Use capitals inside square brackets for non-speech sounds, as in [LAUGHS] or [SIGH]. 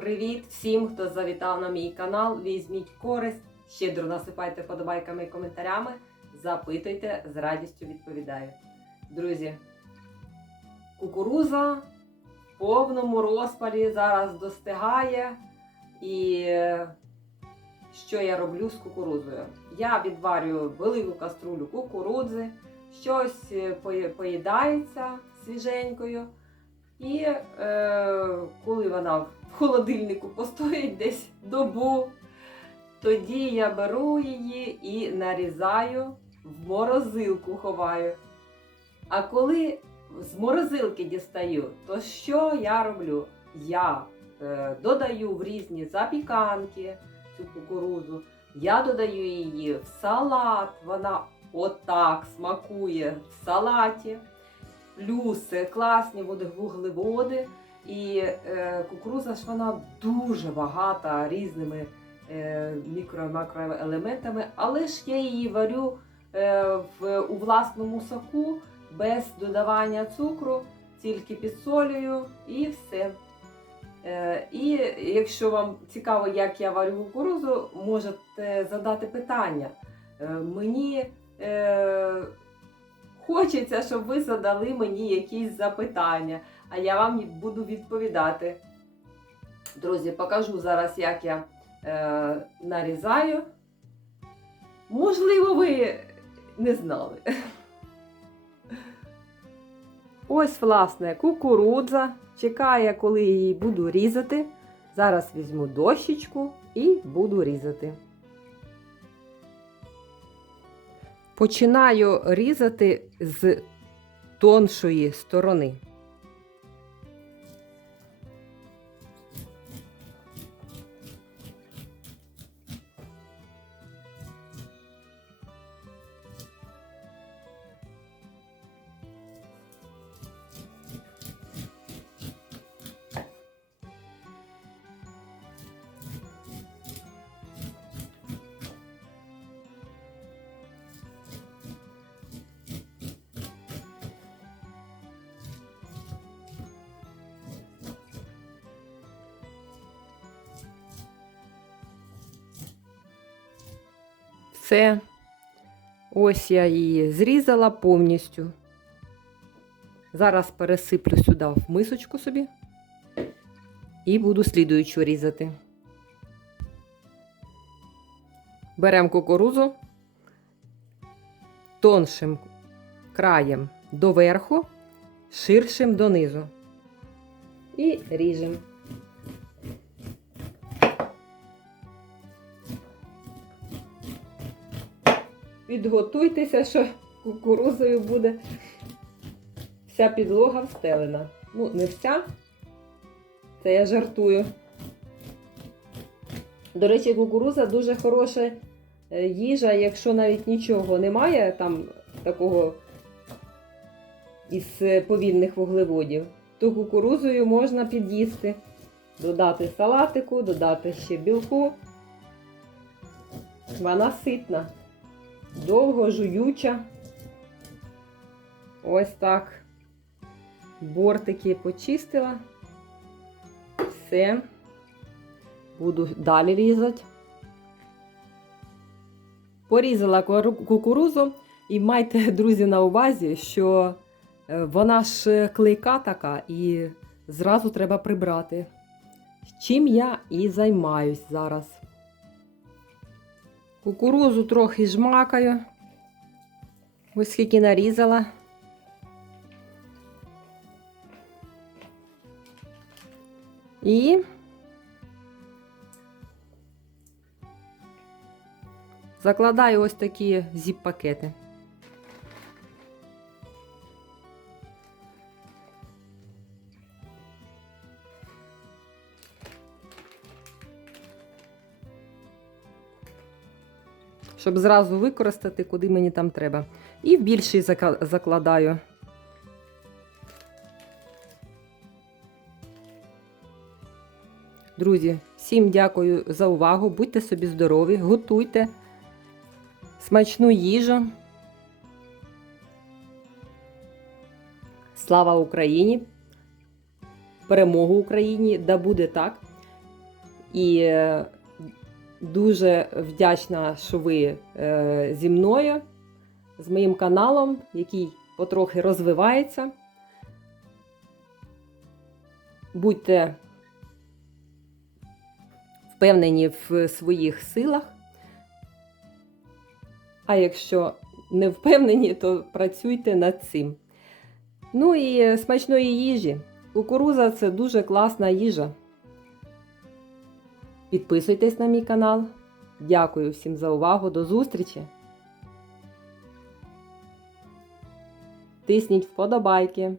Привіт всім, хто завітав на мій канал. Візьміть користь, щедро насипайте подобайками і коментарями. Запитуйте, з радістю відповідаю. Друзі, кукуруза в повному розпалі зараз достигає. І що я роблю з кукурузою? Я відварюю велику каструлю кукурудзи, щось е, поїдається свіженькою. І е, коли вона холодильнику постоїть десь добу, тоді я беру її і нарізаю, в морозилку ховаю. А коли з морозилки дістаю, то що я роблю? Я е, додаю в різні запіканки цю кукурудзу, я додаю її в салат, вона отак смакує в салаті плюс е, класні вуглеводи. І е, кукуруза ж вона дуже багата різними е, мікро- і макроелементами, але ж я її варю е, в, у власному соку без додавання цукру, тільки підсолюю і все. І якщо вам цікаво, як я варю кукурузу, можете задати питання. Мені Хочеться, щоб ви задали мені якісь запитання, а я вам буду відповідати. Друзі, покажу зараз, як я е, нарізаю. Можливо, ви не знали. [LAUGHS] Ось, власне, кукурудза. Чекає, коли її буду різати. Зараз візьму дощечку і буду різати. Починаю різати з тоншої сторони. Все. Ось я її зрізала повністю. Зараз пересиплю сюди в мисочку собі і буду слідуючу різати. Беремо кукурузу тоншим краєм доверху, ширшим донизу. І ріжемо. Підготуйтеся, що кукурузою буде вся підлога встелена. Ну, не вся. Це я жартую. До речі, кукуруза дуже хороша е, їжа, якщо навіть нічого немає там такого із е, повільних вуглеводів, то кукурузою можна під'їсти, додати салатику, додати ще білку. Вона ситна довго жуюча. Ось так. Бортики почистила. Все. Буду далі різати. Порізала кукурузу і майте, друзі, на увазі, що е, вона ж клейка така і зразу треба прибрати. Чим я і займаюсь зараз. Кукурузу трохи жмакаю. Ось скільки нарізала. І закладаю ось такі зіп-пакети. Щоб зразу використати, куди мені там треба. І в більший закладаю. Друзі, всім дякую за увагу. Будьте собі здорові, готуйте смачну їжу. Слава Україні! Перемогу Україні! Да буде так! І е, дуже вдячна, що ви е, зі мною, з моїм каналом, який потрохи розвивається. Будьте впевнені в своїх силах. А якщо не впевнені, то працюйте над цим. Ну і смачної їжі. Кукуруза це дуже класна їжа. Підписуйтесь на мій канал. Дякую всім за увагу. До зустрічі. Тисніть вподобайки.